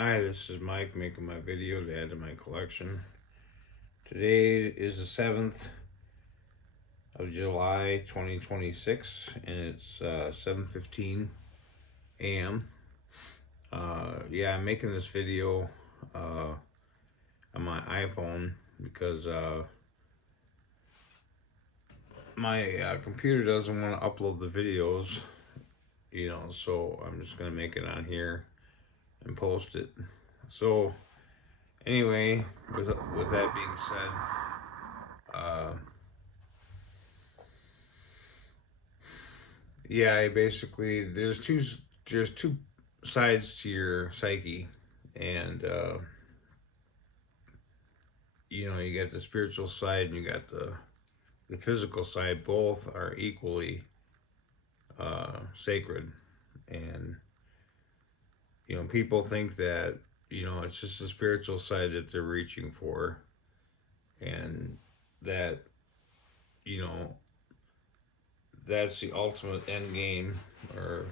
Hi, this is Mike making my video to add to my collection. Today is the 7th of July 2026 and it's 7:15 a.m. Yeah, I'm making this video uh, on my iPhone because my computer doesn't want to upload the videos, so I'm just going to make it on here and post it. So, anyway, with that being said, uh, yeah, I basically there's two sides to your psyche, and you got the spiritual side and you got the physical side. Both are equally sacred, and people think that it's just the spiritual side that they're reaching for, and that you know that's the ultimate end game, or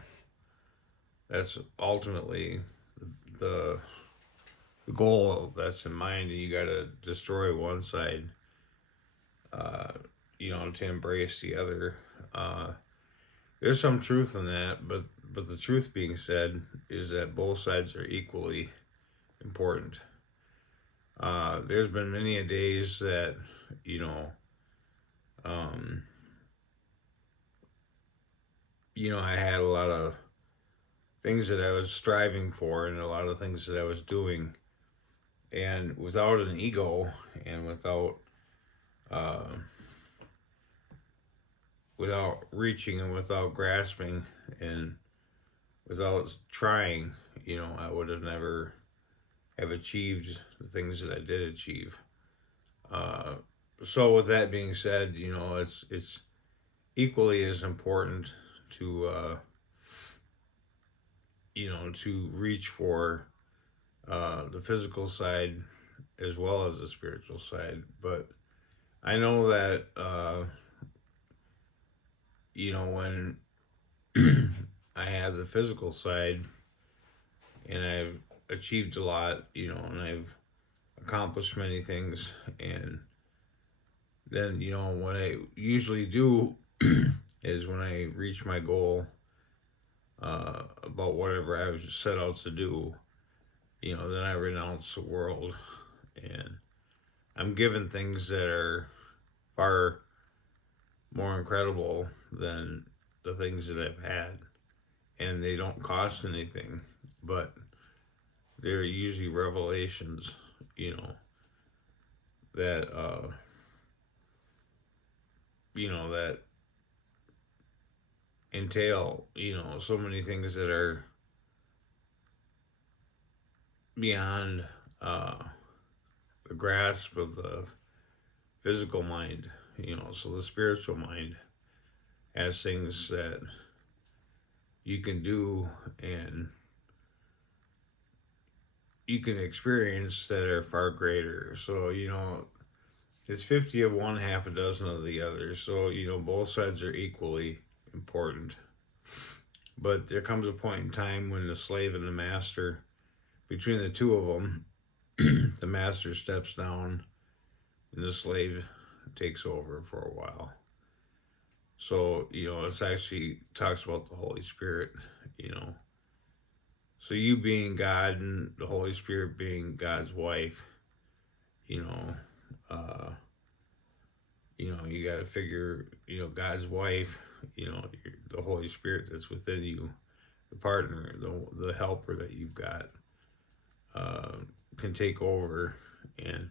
that's ultimately the the goal that's in mind, and you got to destroy one side, uh, to embrace the other. Uh, there's some truth in that, but the truth being said is that both sides are equally important. There's been many a days that you know, um, I had a lot of things that I was striving for, and a lot of things that I was doing, and without an ego, and uh, without reaching and without grasping and without trying, I would have never have achieved the things that I did achieve. Uh, so with that being said, it's equally as important to to reach for the physical side as well as the spiritual side. But I know that when I have the physical side and I've achieved a lot, and I've accomplished many things, and then what I usually do is when I reach my goal about whatever I was set out to do, then I renounce the world, and I'm given things that are far more incredible than the things that I've had, and they don't cost anything, but they're usually revelations, that that entail so many things that are beyond uh, the grasp of the physical mind. So the spiritual mind has things that you can do and you can experience that are far greater. So it's 50 of one, half a dozen of the other. So both sides are equally important. But there comes a point in time when the slave and the master, between the two of them, the master steps down and the slave takes over for a while. So, it's actually talks about the Holy Spirit, you know. So you being God and the Holy Spirit being God's wife, you know, uh, you got to figure, God's wife, the Holy Spirit that's within you, the partner, the helper that you've got, uh, can take over and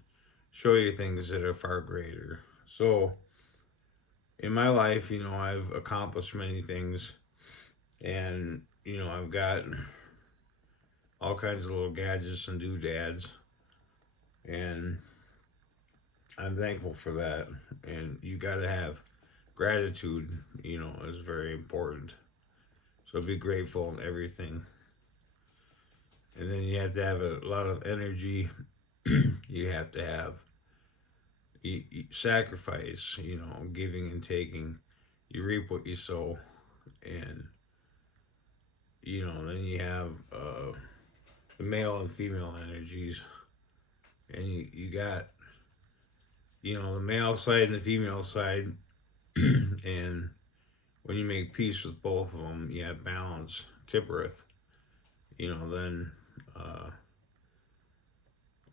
show you things that are far greater. So in my life, I've accomplished many things, and I've got all kinds of little gadgets and doodads, and I'm thankful for that. And you got to have gratitude, is very important. So be grateful in everything. And then you have to have a lot of energy. You have to have sacrifice, giving and taking. You reap what you sow. And, then you have the male and female energies, and you got the male side and the female side, and when you make peace with both of them, you have balance, Tippereth. Then uh,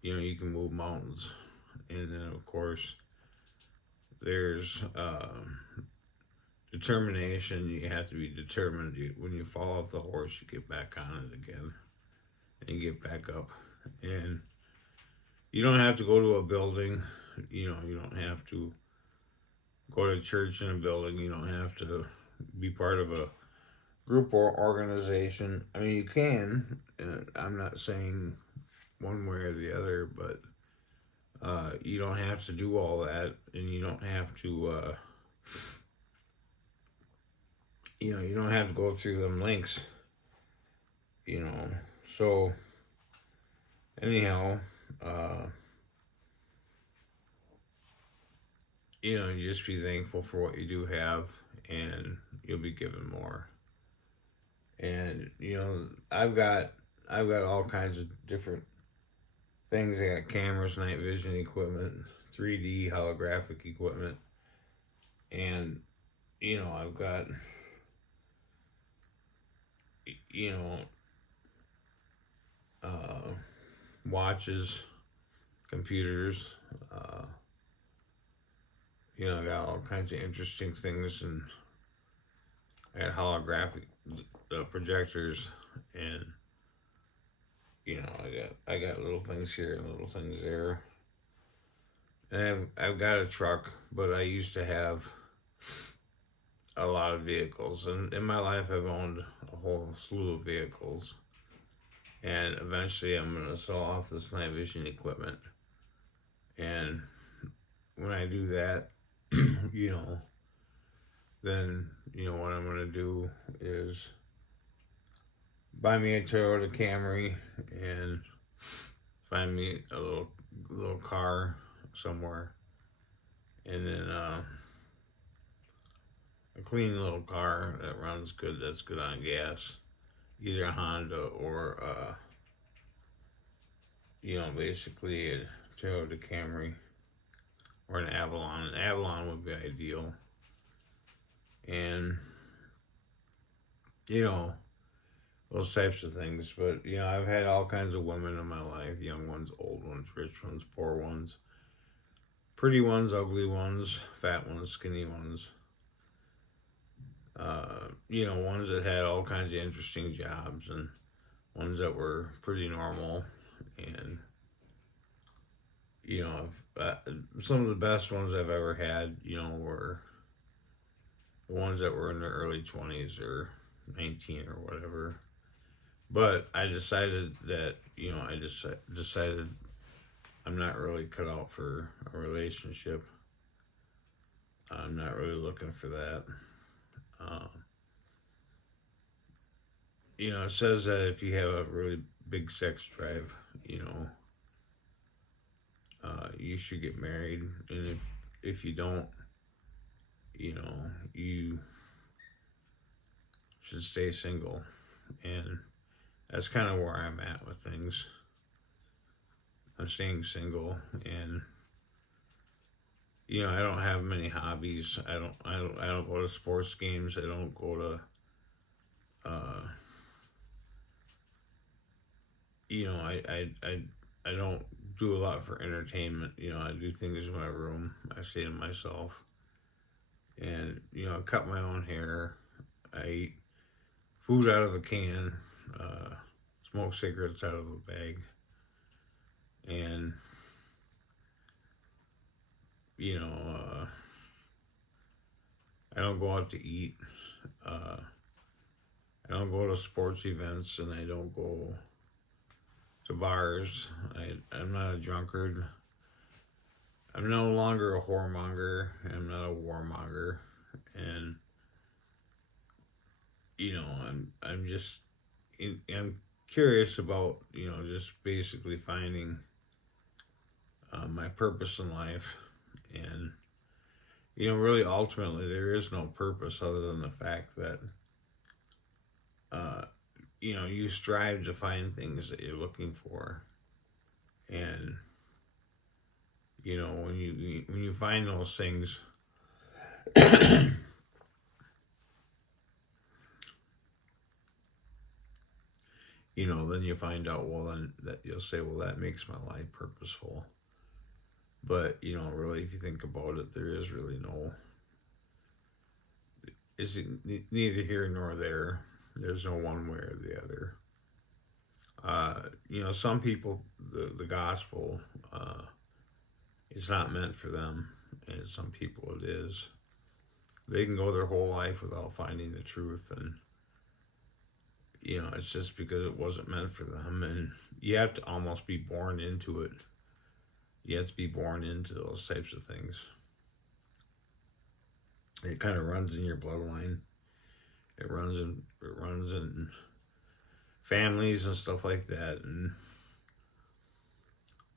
you can move mountains, and then of course there's determination. You have to be determined. When you fall off the horse, you get back on it again, and you get back up, and you don't have to go to a building. You don't have to go to church in a building. You don't have to be part of a group or organization. I mean, you can. I'm not saying one way or the other, but you don't have to do all that, and you don't have to. You don't have to go through them links. So anyhow, you just be thankful for what you do have, and you'll be given more. And I've got all kinds of different things. I got cameras, night vision equipment, 3D holographic equipment, and I've got you know watches, computers. I got all kinds of interesting things, and I got holographic projectors, and I got little things here and little things there. And I've got a truck, but I used to have a lot of vehicles, and in my life I've owned a whole slew of vehicles, and eventually I'm going to sell off this night vision equipment. And when I do that, then what I'm going to do is buy me a Toyota Camry and find me a little car somewhere, and then a clean little car that runs good, that's good on gas, either a Honda or basically a Toyota Camry or an Avalon. An Avalon would be ideal. And those types of things. But I've had all kinds of women in my life: young ones, old ones, rich ones, poor ones, pretty ones, ugly ones, fat ones, skinny ones. Ones that had all kinds of interesting jobs, and ones that were pretty normal. And some of the best ones I've ever had, were the ones that were in their early 20s or 19 or whatever. But I decided that, decided I'm not really cut out for a relationship. I'm not really looking for that. It says that if you have a really big sex drive, you should get married. And if you don't, you should stay single. And that's kind of where I'm at with things. I'm staying single, and I don't have many hobbies. I don't go to sports games. I don't go to I don't do a lot for entertainment. I do things in my room. I stay to myself, and I cut my own hair. I eat food out of a can. Smoke cigarettes out of a bag, and I don't go out to eat. I don't go to sports events, and I don't go to bars. I'm not a drunkard. I'm no longer a whoremonger. I'm not a warmonger, and I'm just I'm curious about just basically finding my purpose in life. And really ultimately there is no purpose other than the fact that you strive to find things that you're looking for. And, when you find those things, then you find out, well, then that you'll say, well, that makes my life purposeful. But, really, if you think about it, there is really it's neither here nor there. There's no one way or the other. Some people, the gospel, is not meant for them, and some people it is. They can go their whole life without finding the truth, and it's just because it wasn't meant for them, and you have to almost be born into it. You have to be born into those types of things. It kind of runs in your bloodline. It runs in families and stuff like that, and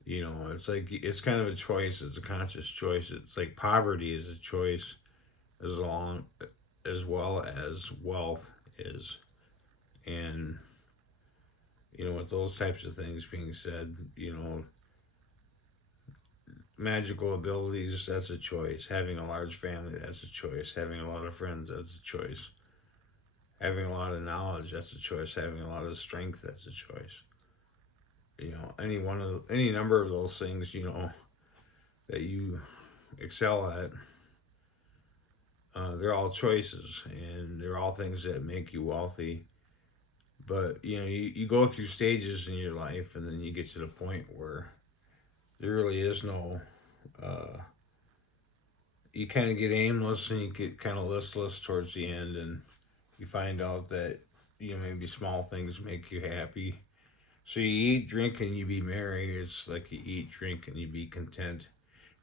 it's like it's kind of a choice. It's a conscious choice. It's like poverty is a choice, as well as wealth is. And with those types of things being said, magical abilities, that's a choice. Having a large family, that's a choice. Having a lot of friends, that's a choice. Having a lot of knowledge, that's a choice. Having a lot of strength, that's a choice. Any number of those things, that you excel at, they're all choices, and they're all things that make you wealthy. But you go through stages in your life, and then you get to the point where there really is no, you kind of get aimless, and you get kind of listless towards the end, and you find out that maybe small things make you happy. So you eat, drink, and you be merry. It's like you eat, drink, and you be content.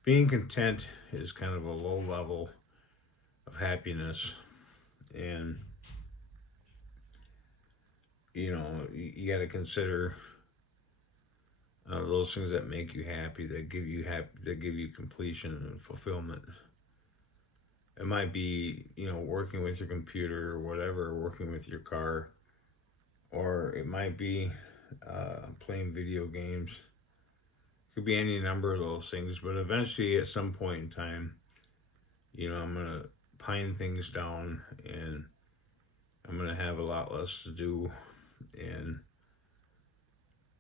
Being content is kind of a low level of happiness, and you got to consider those things that make you happy, that give you completion and fulfillment. It might be working with your computer or whatever, working with your car, or it might be playing video games. It could be any number of those things, but eventually, at some point in time, I'm gonna pine things down, and I'm gonna have a lot less to do, and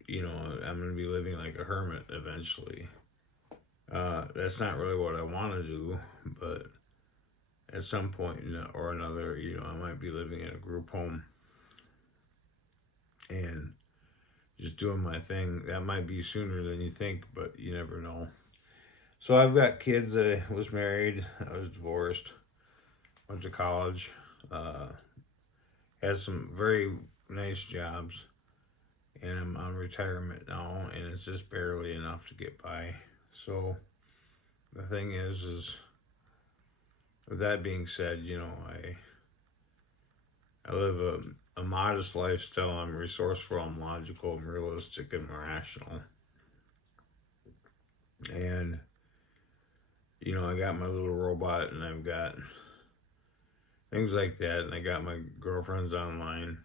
I'm gonna be living like a hermit eventually. That's not really what I want to do, but at some point or another, I might be living in a group home and just doing my thing. That might be sooner than you think, but you never know. So I've got kids. I was married. I was divorced. Went to college. Had some very nice jobs. And I'm on retirement now, and it's just barely enough to get by. So the thing is with that being said, I live a modest lifestyle. I'm resourceful, I'm logical, I'm realistic, and rational. And, I got my little robot, and I've got things like that, and I got my girlfriends online,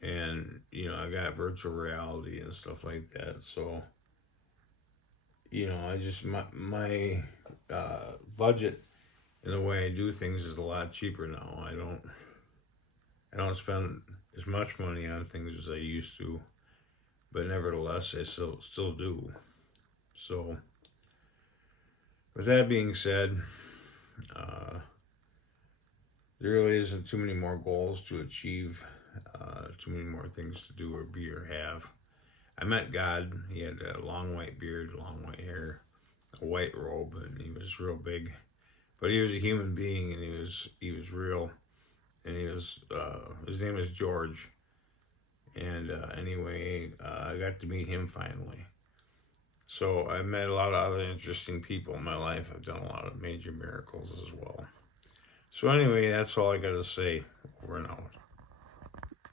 and, I got virtual reality and stuff like that. So, I just, my budget and the way I do things is a lot cheaper now. I don't spend as much money on things as I used to, but nevertheless, I still do. So, with that being said, there really isn't too many more goals to achieve, too many more things to do or be or have. I met God. He had a long white beard, long white hair, a white robe, and he was real big. But he was a human being, and he was real, and his name was George. And anyway, I got to meet him finally. So I met a lot of other interesting people in my life. I've done a lot of major miracles as well. So anyway, that's all I got to say. Over and out.